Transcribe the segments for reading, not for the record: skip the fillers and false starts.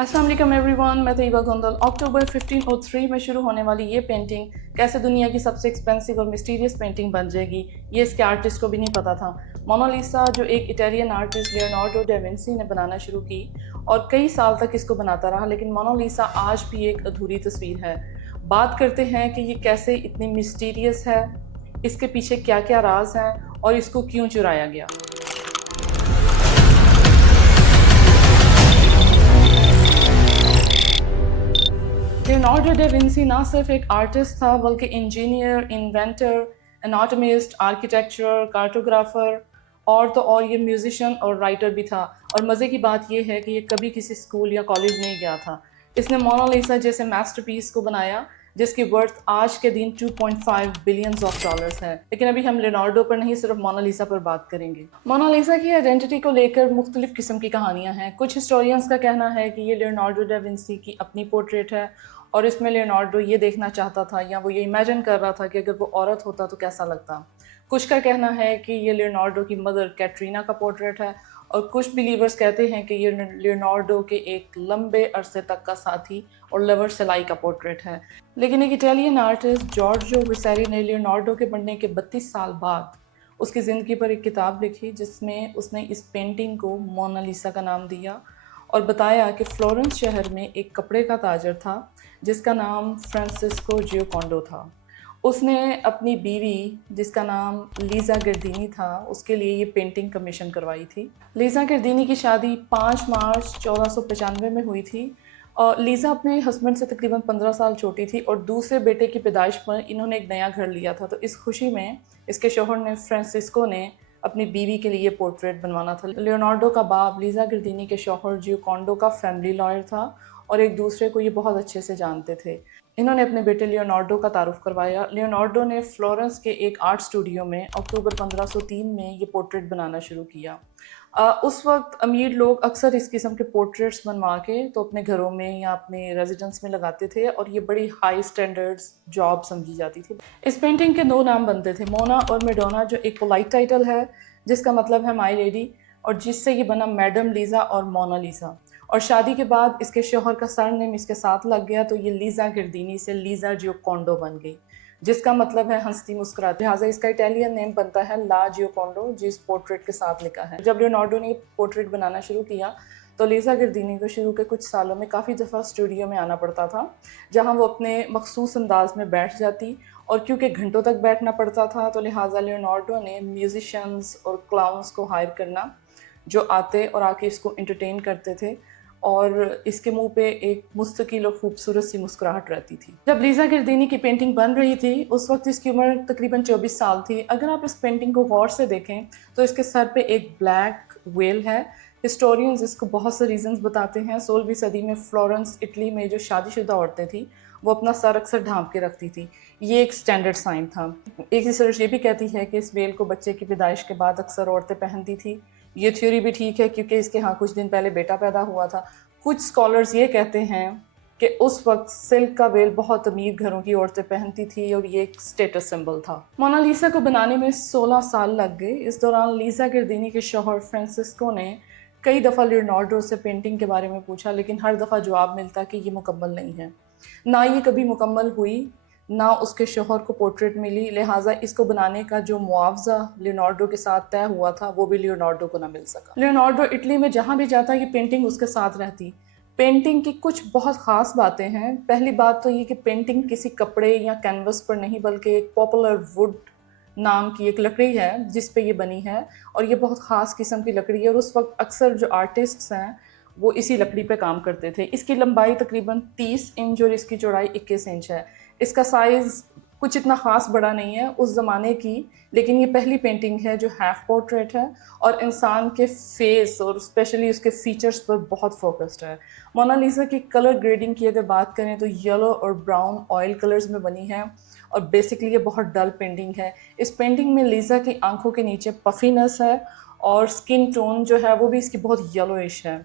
अस्सलाम वालेकुम एवरीवन, मैं तैयबा गोंदल। अक्टूबर 1503 में शुरू होने वाली ये पेंटिंग कैसे दुनिया की सबसे एक्सपेंसिव और मिस्टीरियस पेंटिंग बन जाएगी, ये इसके आर्टिस्ट को भी नहीं पता था। मोनालिसा जो एक Italian artist Leonardo da Vinci ने बनाना शुरू की और कई साल तक इसको बनाता रहा, लेकिन मोनालिसा आज भी एक अधूरी तस्वीर है। बात करते हैं कि ये कैसे इतनी मिस्टीरियस है, इसके पीछे क्या क्या राज हैं और इसको क्यों चुराया गया। लियोनार्डो डा विंसी ना सिर्फ एक आर्टिस्ट था बल्कि इंजीनियर, इन्वेंटर, एनाटॉमिस्ट, आर्किटेक्चर, कार्टोग्राफर और तो और ये म्यूजिशियन और राइटर भी था। और मज़े की बात ये है कि ये कभी किसी स्कूल या कॉलेज नहीं गया था। इसने मोनालिसा जैसे मास्टरपीस को बनाया जिसकी वर्थ आज के दिन 2.5 बिलियंस ऑफ डॉलर्स है। लेकिन अभी हम लियोनार्डो पर नहीं, सिर्फ मोनालिसा पर बात करेंगे। मोनालिसा की आइडेंटिटी को लेकर मुख्तलिफ किस्म की कहानियाँ हैं। कुछ हिस्टोरियंस का कहना है कि ये लियोनार्डो डा विंसी की अपनी पोर्ट्रेट है और इसमें लियोनार्डो ये देखना चाहता था या वो ये इमेजिन कर रहा था कि अगर वो औरत होता तो कैसा लगता। कुछ का कहना है कि ये लियोनार्डो की मदर कैटरीना का पोर्ट्रेट है और कुछ बिलीवर्स कहते हैं कि ये लियोनार्डो के एक लंबे अरसे तक का साथी और लवर सेलाई का पोर्ट्रेट है। लेकिन एक इटालियन आर्टिस्ट जॉर्जियो वेसेरी ने लियोनार्डो के बनने के 32 साल बाद उसकी ज़िंदगी पर एक किताब लिखी जिसमें उसने इस पेंटिंग को मोनालिसा का नाम दिया और बताया कि फ्लोरेंस शहर में एक कपड़े का ताजर था जिसका नाम फ्रांसिस्को जियोकोंडो था। उसने अपनी बीवी जिसका नाम लीज़ा गिर्दीनी था उसके लिए ये पेंटिंग कमीशन करवाई थी। लीज़ा गिर्दीनी की शादी 5 मार्च 1495 में हुई थी और लीज़ा अपने हस्बैंड से तकरीबन 15 साल छोटी थी और दूसरे बेटे की पैदाइश पर इन्होंने एक नया घर लिया था। तो इस खुशी में इसके शौहर ने फ्रांसिस्को ने अपनी बीवी के लिए पोर्ट्रेट बनवाना था। लियोनार्डो का बाप लीज़ा गिर्दीनी के शौहर जियोकोंडो का फैमिली लॉयर था और एक दूसरे को ये बहुत अच्छे से जानते थे। इन्होंने अपने बेटे लियोनार्डो का तारुफ करवाया। लियोनार्डो ने फ्लोरेंस के एक आर्ट स्टूडियो में अक्टूबर 1503 में ये पोर्ट्रेट बनाना शुरू किया। उस वक्त अमीर लोग अक्सर इस किस्म के पोर्ट्रेट्स बनवा के तो अपने घरों में या अपने रेजिडेंस में लगाते थे और ये बड़ी हाई स्टैंडर्ड्स जॉब समझी जाती थी। इस पेंटिंग के 2 नाम बनते थे, मोना और मेडोना, जो एक पोलाइट टाइटल है जिसका मतलब है माई लेडी और जिससे ये बना मैडम लीज़ा और मोनालिसा। और शादी के बाद इसके शौहर का सरनेम इसके साथ लग गया तो ये लीज़ा गिर्दीनी से लीज़ा जियोकोंडो बन गई जिसका मतलब है हंसती मुस्कुराती। लिहाजा इसका इटालियन नेम बनता है ला जियोकोंडो जिस पोर्ट्रेट के साथ लिखा है। जब लियोनार्डो ने पोर्ट्रेट बनाना शुरू किया तो लीज़ा गिर्दीनी को शुरू के कुछ सालों में काफ़ी दफ़ा स्टूडियो में आना पड़ता था जहाँ वो अपने मखसूस अंदाज में बैठ जाती और क्योंकि घंटों तक बैठना पड़ता था तो लिहाजा लियोनार्डो ने म्यूजिशियंस और क्लाउन्स को हायर करना जो आते और आके इसको एंटरटेन करते थे और इसके मुंह पे एक मुस्तकिल और खूबसूरत सी मुस्कुराहट रहती थी। जब लीज़ा गिर्दीनी की पेंटिंग बन रही थी उस वक्त इसकी उम्र तकरीबन 24 साल थी। अगर आप इस पेंटिंग को गौर से देखें तो इसके सर पे एक ब्लैक वेल है। हिस्टोरियंस इसको बहुत से रीजंस बताते हैं। 16वीं सदी में फ्लोरेंस इटली में जो शादीशुदा औरतें थी वो अपना सर अक्सर ढांप के रखती थी, ये एक स्टैंडर्ड साइन था। एक रिसर्च ये भी कहती है कि इस वेल को बच्चे की पैदाइश के बाद अक्सर औरतें पहनती थी। ये थ्योरी भी ठीक है क्योंकि इसके यहाँ कुछ दिन पहले बेटा पैदा हुआ था। कुछ स्कॉलर्स ये कहते हैं कि उस वक्त सिल्क का वेल बहुत अमीर घरों की औरतें पहनती थी और ये एक स्टेटस सिंबल था। मोनालिसा को बनाने में 16 साल लग गए। इस दौरान लीज़ा गिर्दीनी के शौहर फ्रांसिस्को ने कई दफ़ा लियोनार्डो से पेंटिंग के बारे में पूछा लेकिन हर दफ़ा जवाब मिलता कि ये मुकम्मल नहीं है। ना ये कभी मुकम्मल हुई ना उसके शौहर को पोर्ट्रेट मिली, लिहाजा इसको बनाने का जो मुआवजा लियोनार्डो के साथ तय हुआ था वो भी लियोनार्डो को ना मिल सका। लियोनार्डो इटली में जहाँ भी जाता ये पेंटिंग उसके साथ रहती। पेंटिंग की कुछ बहुत ख़ास बातें हैं। पहली बात तो ये कि पेंटिंग किसी कपड़े या कैनवस पर नहीं बल्कि एक पॉपुलर वुड नाम की एक लकड़ी है जिस पे ये बनी है और ये बहुत ख़ास किस्म की लकड़ी है और उस वक्त अक्सर जो आर्टिस्ट्स हैं वो इसी लकड़ी पे काम करते थे। इसकी लंबाई तकरीबन 30 इंच और इसकी चौड़ाई 21 इंच है। इसका साइज़ कुछ इतना ख़ास बड़ा नहीं है उस ज़माने की, लेकिन ये पहली पेंटिंग है जो हाफ पोर्ट्रेट है और इंसान के फेस और स्पेशली उसके फीचर्स पर बहुत फोकस्ड है। मोनालिसा की कलर ग्रेडिंग की अगर बात करें तो येलो और ब्राउन ऑयल कलर्स में बनी है और बेसिकली ये बहुत डल पेंटिंग है। इस पेंटिंग में लीज़ा की आंखों के नीचे पफीनेस है और स्किन टोन जो है वो भी इसकी बहुत येलोइश है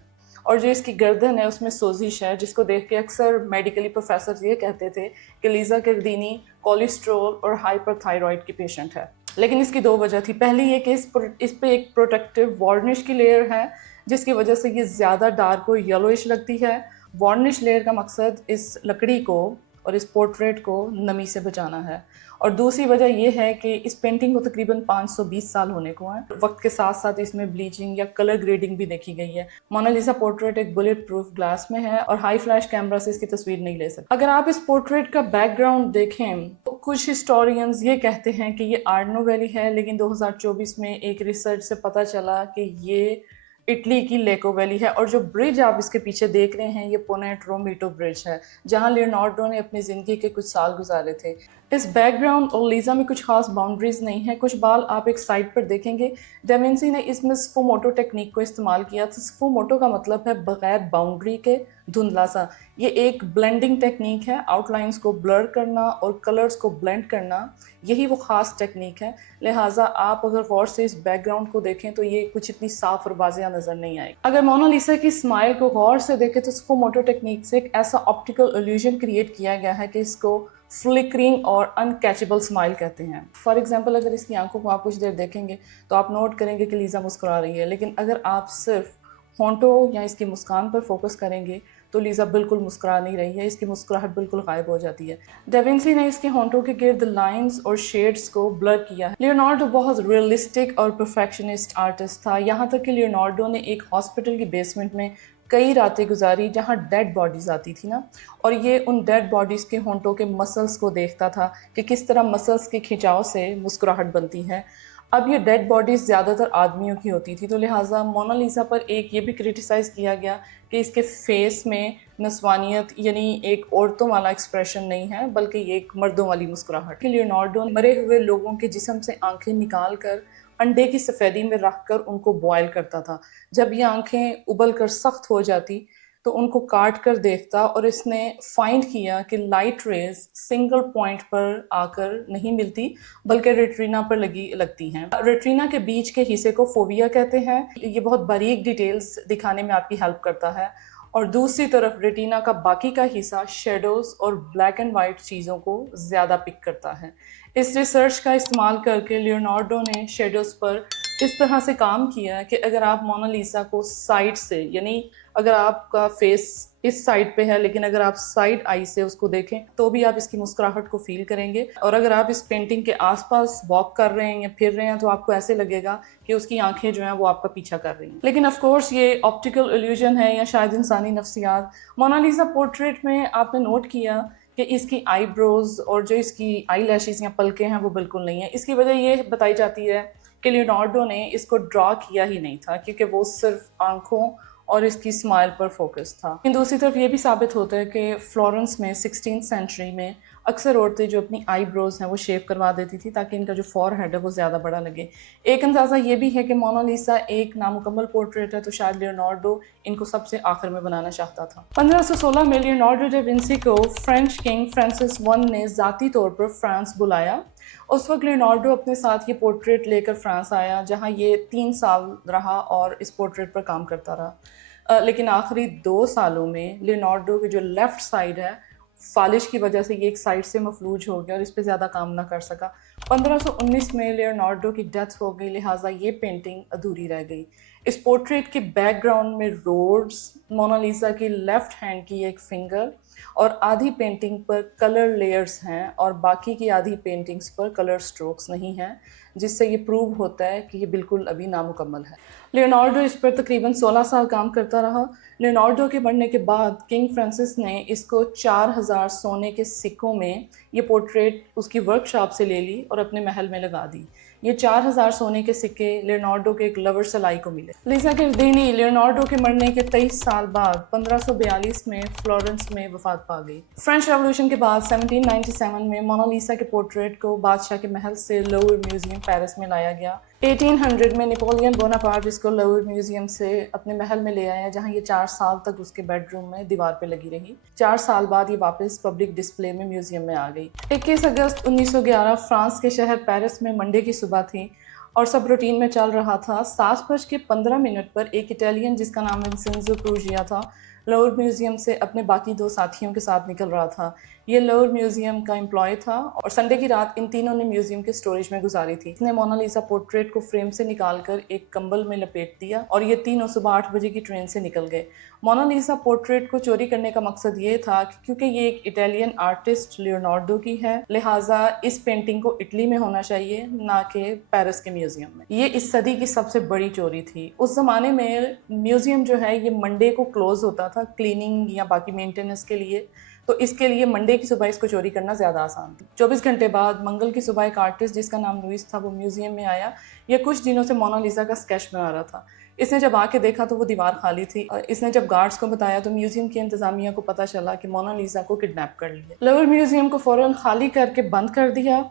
और जो इसकी गर्दन है उसमें सोजिश है जिसको देख के अक्सर मेडिकली प्रोफेसर ये कहते थे कि लीज़ा गिर्दीनी कोलेस्ट्रॉल और हाइपरथायरॉयड की पेशेंट है। लेकिन इसकी 2 वजह थी। पहली ये कि इस पे एक प्रोटेक्टिव वार्निश की लेयर है जिसकी वजह से ये ज़्यादा डार्क और येलोइश लगती है। वार्निश लेयर का मकसद इस लकड़ी को और इस पोर्ट्रेट को नमी से बचाना है, और दूसरी वजह यह है कि इस पेंटिंग को तकरीबन 520 साल होने को हैं। वक्त के साथ साथ इसमें ब्लीचिंग या कलर ग्रेडिंग भी देखी गई है। मोनालिसा पोर्ट्रेट एक बुलेट प्रूफ ग्लास में है और हाई फ्लैश कैमरा से इसकी तस्वीर नहीं ले सकते। अगर आप इस पोर्ट्रेट का बैकग्राउंड देखें तो कुछ हिस्टोरियंस ये कहते हैं कि ये आर्ट नोवेली है, लेकिन 2024 में एक रिसर्च से पता चला कि ये इटली की लेको वैली है, और जो ब्रिज आप इसके पीछे देख रहे हैं ये पोनेट रोमीटो ब्रिज है, जहां लियोनार्डो ने अपनी ज़िंदगी के कुछ साल गुजारे थे। इस बैकग्राउंड और लीज़ा में कुछ खास बाउंड्रीज नहीं है। कुछ बाल आप एक साइड पर देखेंगे। डा विंसी ने इसमें स्फुमोटो टेक्निक को इस्तेमाल किया था। स्फुमोटो का मतलब है बगैर बाउंड्री के धुंधला सा। ये एक ब्लेंडिंग टेक्निक है, आउटलाइंस को ब्लर करना और कलर्स को ब्लेंड करना, यही वो ख़ास टेक्निक है। लिहाजा आप अगर गौर से इस बैकग्राउंड को देखें तो ये कुछ इतनी साफ और वाज़िया नज़र नहीं आएगी। अगर मोनालिसा की स्माइल को गौर से देखें तो स्फुमोटो टेक्निक से एक ऐसा ऑप्टिकल इल्यूजन क्रिएट किया गया है कि इसको फ्लिकरिंग और अनकैचेबल स्माइल कहते हैं। फॉर एग्जांपल अगर इसकी आंखों को आप कुछ देर देखेंगे तो आप नोट करेंगे कि लीज़ा मुस्कुरा रही है, लेकिन अगर आप सिर्फ होंठों या इसकी मुस्कान पर फोकस करेंगे तो लीज़ा बिल्कुल मुस्कुरा नहीं रही है, इसकी मुस्कुराहट बिल्कुल गायब हो जाती है। डा विंसी ने इसके होंठों के गिर्द लाइंस और शेड्स को ब्लर किया है। लियोनार्डो बहुत रियलिस्टिक और परफेक्शनिस्ट आर्टिस्ट था, यहाँ तक कि लियोनार्डो ने एक हॉस्पिटल की बेसमेंट में कई रातें गुजारी जहाँ डेड बॉडीज़ आती थी ना, और ये उन डेड बॉडीज़ के होंठों के मसल्स को देखता था कि किस तरह मसल्स के खिंचाव से मुस्कुराहट बनती है। अब ये डेड बॉडीज़ ज़्यादातर आदमियों की होती थी, तो लिहाजा मोनालिसा पर एक ये भी क्रिटिसाइज़ किया गया कि इसके फेस में नस्वानियत यानी एक औरतों वाला एक्सप्रेशन नहीं है, बल्कि ये एक मर्दों वाली मुस्कुराहट। लियोनार्डो मरे हुए लोगों के जिस्म से आंखें निकाल कर अंडे की सफ़ेदी में रख कर उनको बॉयल करता था। जब ये आंखें उबल कर सख्त हो जाती तो उनको काट कर देखता, और इसने फाइंड किया कि लाइट रेज सिंगल पॉइंट पर आकर नहीं मिलती बल्कि रेटिना पर लगती हैं। रेटिना के बीच के हिस्से को फोविया कहते हैं। ये बहुत बारीक डिटेल्स दिखाने में आपकी हेल्प करता है, और दूसरी तरफ रेटिना का बाकी का हिस्सा शेडोज़ और ब्लैक एंड वाइट चीज़ों को ज़्यादा पिक करता है। इस रिसर्च का इस्तेमाल करके लियोनार्डो ने शेडोज़ पर इस तरह से काम किया कि अगर आप मोनालिसा को साइड से, यानी अगर आपका फेस इस साइड पे है लेकिन अगर आप साइड आई से उसको देखें तो भी आप इसकी मुस्कुराहट को फील करेंगे, और अगर आप इस पेंटिंग के आसपास वॉक कर रहे हैं या फिर रहे हैं तो आपको ऐसे लगेगा कि उसकी आंखें जो हैं वो आपका पीछा कर रही हैं। लेकिन ऑफ कोर्स ये ऑप्टिकल इल्यूजन है या शायद इंसानी नफ्सियात। मोनालिसा पोर्ट्रेट में आपने नोट किया कि इसकी आईब्रोज और जो इसकी आई लैशेज़ या पलकें हैं वो बिल्कुल नहीं है। इसकी वजह ये बताई जाती है कि लियोनार्डो ने इसको ड्रॉ किया ही नहीं था, क्योंकि वो सिर्फ आंखों और इसकी स्माइल पर फोकस था। लेकिन दूसरी तरफ ये भी साबित होता है कि फ्लोरेंस में 16th सेंचुरी में अक्सर औरतें जो अपनी आईब्रोज हैं वो शेव करवा देती थी ताकि इनका जो फॉरहेड है वो ज़्यादा बड़ा लगे। एक अंदाज़ा ये भी है कि मोनालिसा एक नामुकम्मल पोर्ट्रेट है, तो शायद लियोनार्डो इनको सबसे आखिर में बनाना चाहता था। 1516 में लियोनार्डो डा विंसी को फ्रेंच किंग फ्रांसिस I ने ज़ाती तौर पर फ्रांस बुलाया। उस वक्त लियोनार्डो अपने साथ ये पोर्ट्रेट लेकर फ्रांस आया, जहाँ ये 3 साल रहा और इस पोर्ट्रेट पर काम करता रहा। लेकिन आखिरी 2 सालों में लियोनार्डो की जो लेफ़्ट साइड है फालिश की वजह से ये एक साइड से मफलूज हो गया और इस पे ज़्यादा काम ना कर सका। 1519 में लियोनार्डो की डेथ हो गई, लिहाजा ये पेंटिंग अधूरी रह गई। इस पोर्ट्रेट के बैकग्राउंड में रोड्स, मोनालिसा की लेफ़्ट हैंड की एक फिंगर और आधी पेंटिंग पर कलर लेयर्स हैं और बाकी की आधी पेंटिंग्स पर कलर स्ट्रोक्स नहीं हैं, जिससे ये प्रूव होता है कि ये बिल्कुल अभी नामुकम्मल है। लियोनार्डो इस पर तकरीबन 16 साल काम करता रहा। लियोनार्डो के मरने के बाद किंग फ्रांसिस ने इसको 4000 सोने के सिक्कों में ये पोर्ट्रेट उसकी वर्कशॉप से ले ली और अपने महल में लगा दी। ये 4000 सोने के सिक्के लियोनार्डो के एक लवर सलाई को मिले। लीज़ा गिरदीनी लियोनार्डो के मरने के 23 साल बाद 1542 में फ्लोरेंस में वफात पा गई। फ्रेंच रेवोल्यूशन के बाद 1797 में मोनालिसा के पोर्ट्रेट को बादशाह के महल से लोवर म्यूजियम पेरिस में लाया गया। 1800 में नेपोलियन बोनापार्ट इसको लोवर म्यूजियम से अपने महल में ले आया, जहां ये 4 साल तक उसके बेडरूम में दीवार पे लगी रही। 4 साल बाद ये वापस पब्लिक डिस्प्ले में म्यूजियम में आ गई। 21 अगस्त 1911 फ्रांस के शहर पेरिस में मंडे की सुबह थी और सब रूटीन में चल रहा था। 7:15 पर एक इटालियन जिसका नाम विंसेंजो पेरुजिया था لاہور میوزیم سے اپنے باقی 2 ساتھیوں کے ساتھ نکل رہا تھا۔ یہ لاہور میوزیم کا امپلائی تھا اور سنڈے کی رات ان تینوں نے میوزیم کے اسٹوریج میں گزاری تھی۔ اس نے مونا لیزا پورٹریٹ کو فریم سے نکال کر ایک کمبل میں لپیٹ دیا اور یہ تینوں صبح 8 بجے کی ٹرین سے نکل گئے۔ مونا لیزا پورٹریٹ کو چوری کرنے کا مقصد یہ تھا کہ کیونکہ یہ ایک اٹالین آرٹسٹ لیونارڈو کی ہے، لہٰذا اس پینٹنگ کو اٹلی میں ہونا چاہیے نہ کہ پیرس کے میوزیم میں۔ یہ اس صدی کی سب سے بڑی چوری تھی۔ اس زمانے میں میوزیم جو ہے یہ منڈے کو کلوز ہوتا تھا کلیننگ یا باقی مینٹیننس کے لیے، تو اس کے لیے منڈے کی صبح اس کو چوری کرنا زیادہ آسان تھا۔ 24 گھنٹے بعد منگل کی صبح ایک آرٹسٹ جس کا نام لوئس تھا وہ میوزیم میں آیا۔ یہ کچھ دنوں سے مونا لیزا کا اسکیچ بنا رہا تھا۔ اس نے جب آ کے دیکھا تو وہ دیوار خالی تھی اور اس نے جب گارڈز کو بتایا تو میوزیم کی انتظامیہ کو پتہ چلا کہ مونا لیزا کو کڈنیپ کر لیا۔ لاہور میوزیم کو فوراً خالی کر کے بند کر دیا۔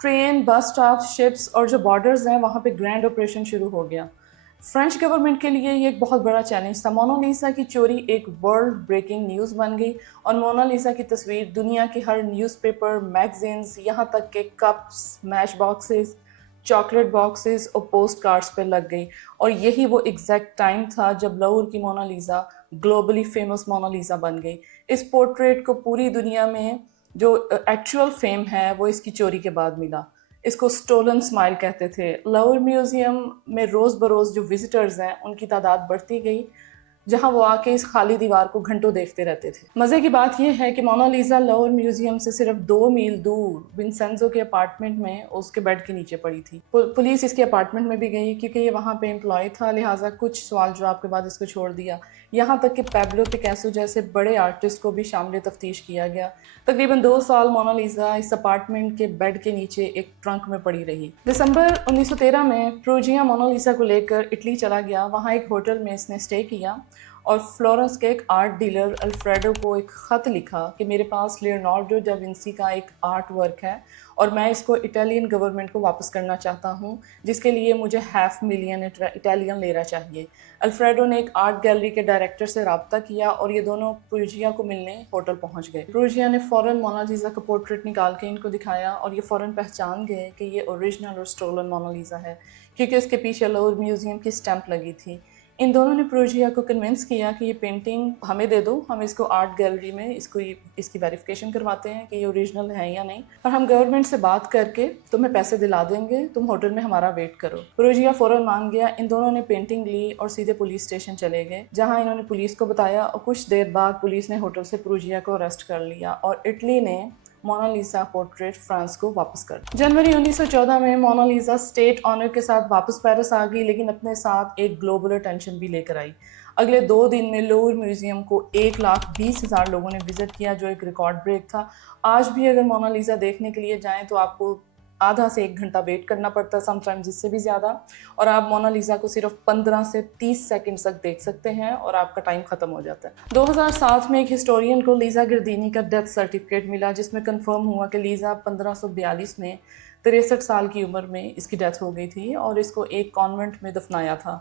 ٹرین، بس سٹاپ، شپس اور جو بارڈرز ہیں وہاں پہ گرینڈ آپریشن شروع ہو گیا۔ فرینچ گورنمنٹ کے لیے یہ ایک بہت بڑا چیلنج تھا۔ مونا لیزا کی چوری ایک ورلڈ بریکنگ نیوز بن گئی اور مونا لیزا کی تصویر دنیا کے ہر نیوز پیپر، میگزینز، یہاں تک کہ cups, match boxes, chocolate boxes اور پوسٹ کارڈز پہ لگ گئی، اور یہی وہ ایگزیکٹ ٹائم تھا جب لاہور کی مونا لیزا گلوبلی فیمس مونا لیزا بن گئی۔ اس پورٹریٹ کو پوری دنیا میں جو ایکچوئل فیم ہے وہ اس کی چوری کے بعد ملا۔ اس کو سٹولن سمائل کہتے تھے۔ لاہور میوزیم میں روز بروز جو وزٹرز ہیں ان کی تعداد بڑھتی گئی، جہاں وہ آ کے اس خالی دیوار کو گھنٹوں دیکھتے رہتے تھے۔ مزے کی بات یہ ہے کہ مونا لیزا لاہور میوزیم سے صرف 2 میل دور ونسینزو کے اپارٹمنٹ میں اس کے بیڈ کے نیچے پڑی تھی۔ پولیس اس کے اپارٹمنٹ میں بھی گئی کیونکہ یہ وہاں پہ امپلائی تھا، لہٰذا کچھ سوال جواب کے بعد اس کو چھوڑ دیا۔ یہاں تک کہ پیبلو پکاسو جیسے بڑے آرٹسٹ کو بھی شامل تفتیش کیا گیا۔ تقریباً 2 سال مونا لیزا اس اپارٹمنٹ کے بیڈ کے نیچے ایک ٹرنک میں پڑی رہی۔ دسمبر 1913 میں پروجیا مونا لیزا کو لے کر اٹلی چلا گیا۔ وہاں ایک ہوٹل میں اس نے اسٹے کیا اور فلورنس کے ایک آرٹ ڈیلر الفریڈو کو ایک خط لکھا کہ میرے پاس لیونارڈو دا ونسی کا ایک آرٹ ورک ہے اور میں اس کو اٹالین گورنمنٹ کو واپس کرنا چاہتا ہوں، جس کے لیے مجھے $500,000 اٹالین لیرا چاہیے۔ الفریڈو نے ایک آرٹ گیلری کے ڈائریکٹر سے رابطہ کیا اور یہ دونوں پروجیا کو ملنے ہوٹل پہنچ گئے۔ پروجیا نے فوراً مونا لیزا کا پورٹریٹ نکال کے ان کو دکھایا اور یہ فوراً پہچان گئے کہ یہ اوریجنل اور سٹولن مونا لیزا ہے، کیونکہ اس کے پیچھے لاہور میوزیم کی اسٹیمپ لگی تھی۔ ان دونوں نے پروجیا کو کنونس کیا کہ یہ پینٹنگ ہمیں دے دو، ہم اس کو آرٹ گیلری میں اس کی ویریفیکیشن کرواتے ہیں کہ یہ اوریجنل ہے یا نہیں، اور ہم گورنمنٹ سے بات کر کے تمہیں پیسے دلا دیں گے، تم ہوٹل میں ہمارا ویٹ کرو۔ پروجیا فوراً مان گیا۔ ان دونوں نے پینٹنگ لی اور سیدھے پولیس اسٹیشن چلے گئے، جہاں انہوں نے پولیس کو بتایا اور کچھ دیر بعد پولیس نے ہوٹل سے پروجیا کو اریسٹ کر لیا اور اٹلی نے مونا لیزا پورٹریٹ فرانس کو واپس کر دیا۔ جنوری 1914 میں مونا لیزا اسٹیٹ آنر کے ساتھ واپس پیرس آ گئی، لیکن اپنے ساتھ ایک گلوبل اٹینشن بھی لے کر آئی۔ اگلے 2 دن میں لاہور میوزیم کو 1,20,000 لوگوں نے وزٹ کیا، جو ایک ریکارڈ بریک تھا۔ آج بھی اگر مونا لیزا دیکھنے کے لیے جائیں تو آپ کو آدھا سے 1 گھنٹہ ویٹ کرنا پڑتا ہے، سم ٹائمز اس سے بھی زیادہ، اور آپ مونا لیزا کو صرف 15 سے 30 سیکنڈ تک دیکھ سکتے ہیں اور آپ کا ٹائم ختم ہو جاتا ہے۔ 2007 میں ایک ہسٹورین کو لیزا گردینی کا ڈیتھ سرٹیفکیٹ ملا، جس میں کنفرم ہوا کہ لیزا 1542 میں 63 سال کی عمر میں اس کی ڈیتھ ہو گئی تھی اور اس کو ایک کانوینٹ میں دفنایا تھا۔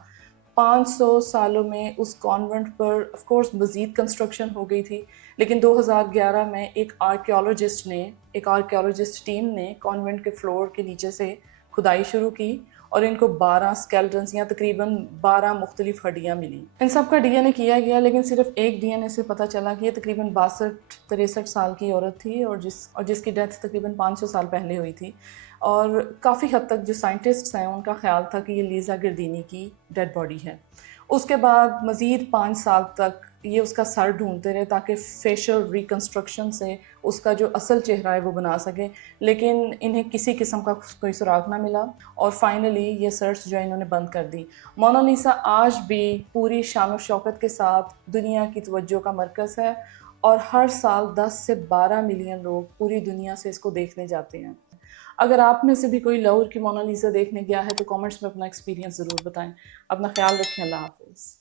500 سالوں میں اس کانوینٹ پر آف کورس مزید کنسٹرکشن ہو گئی تھی، لیکن 2011 میں ایک آرکیولوجسٹ ٹیم نے کانوینٹ کے فلور کے نیچے سے کھدائی شروع کی اور ان کو 12 اسکیلٹنز یا تقریباً 12 مختلف ہڈیاں ملیں۔ ان سب کا ڈی این اے کیا گیا، لیکن صرف ایک ڈی این اے سے پتہ چلا کہ یہ تقریباً 62-63 سال کی عورت تھی اور جس کی ڈیتھ تقریباً 500 سال پہلے ہوئی تھی، اور کافی حد تک جو سائنٹسٹس ہیں ان کا خیال تھا کہ یہ لیزا گردینی کی ڈیڈ باڈی ہے۔ اس کے بعد مزید 5 سال تک یہ اس کا سر ڈھونڈتے رہے تاکہ فیشل ریکنسٹرکشن سے اس کا جو اصل چہرہ ہے وہ بنا سکے، لیکن انہیں کسی قسم کا کوئی سراغ نہ ملا اور فائنلی یہ سرچ جو ہے انہوں نے بند کر دی۔ مونا لیزا آج بھی پوری شان و شوکت کے ساتھ دنیا کی توجہ کا مرکز ہے اور ہر سال 10 سے 12 ملین لوگ پوری دنیا سے اس کو دیکھنے جاتے ہیں۔ اگر آپ میں سے بھی کوئی لاہور کی مونا لیزا دیکھنے گیا ہے تو کامنٹس میں اپنا ایکسپیرینس ضرور بتائیں۔ اپنا خیال رکھیں۔ اللہ حافظ۔